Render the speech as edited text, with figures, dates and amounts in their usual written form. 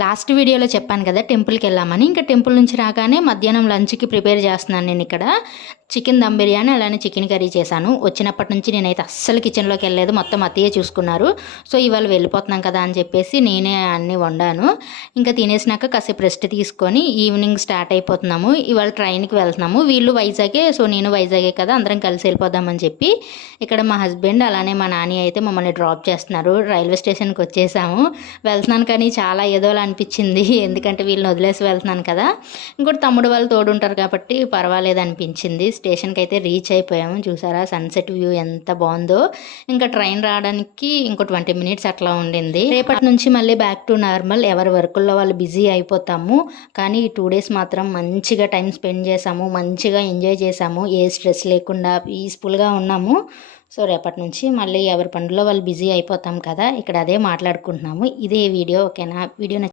Last వీడియోలో చెప్పాను కదా టెంపుల్కి వెళ్ళామని. ఇంకా టెంపుల్ నుంచి రాగానే మధ్యాహ్నం లంచ్కి ప్రిపేర్ చేస్తున్నాను నేను ఇక్కడ. చికెన్ దమ్ బిర్యానీ అలానే చికెన్ కర్రీ చేశాను. వచ్చినప్పటి నుంచి నేనైతే అస్సలు కిచెన్లోకి వెళ్ళలేదు, మొత్తం అత్తయ్య చూసుకున్నారు. సో ఇవాళ వెళ్ళిపోతున్నాం కదా అని చెప్పేసి నేనే అన్నీ వండాను. ఇంకా తినేసినాక కాసేపు రెస్ట్ తీసుకొని ఈవినింగ్ స్టార్ట్ అయిపోతున్నాము. ఇవాళ ట్రైన్కి వెళ్తున్నాము. వీళ్ళు వైజాగే, సో నేను వైజాగే కదా, అందరం కలిసి వెళ్ళిపోదామని చెప్పి ఇక్కడ మా హస్బెండ్ అలానే మా నాని అయితే మమ్మల్ని డ్రాప్ చేస్తున్నారు. రైల్వే స్టేషన్కి వచ్చేసాము. వెళ్తున్నాను కానీ చాలా ఏదోలా అనిపించింది, ఎందుకంటే వీళ్ళని వదిలేసి వెళ్తున్నాను కదా. ఇంకోటి తమ్ముడు వాళ్ళు తోడుంటారు కాబట్టి పర్వాలేదు అనిపించింది. స్టేషన్కి అయితే రీచ్ అయిపోయాము. చూసారా సన్సెట్ వ్యూ ఎంత బాగుందో. ఇంకా ట్రైన్ రావడానికి ఇంకో 20 మినిట్స్ అట్లా ఉండింది. రేపటి నుంచి మళ్ళీ బ్యాక్ టు నార్మల్, ఎవరి వర్కుల్లో వాళ్ళు బిజీ అయిపోతాము. కానీ ఈ 2 డేస్ మాత్రం మంచిగా టైం స్పెండ్ చేసాము, మంచిగా ఎంజాయ్ చేసాము, ఏ స్ట్రెస్ లేకుండా పీస్ఫుల్గా ఉన్నాము. సో రేపటి నుంచి మళ్ళీ ఎవరి పనుల్లో వాళ్ళు బిజీ అయిపోతాం కదా, ఇక్కడ అదే మాట్లాడుకుంటున్నాము. ఇదే వీడియో. ఓకేనా? వీడియో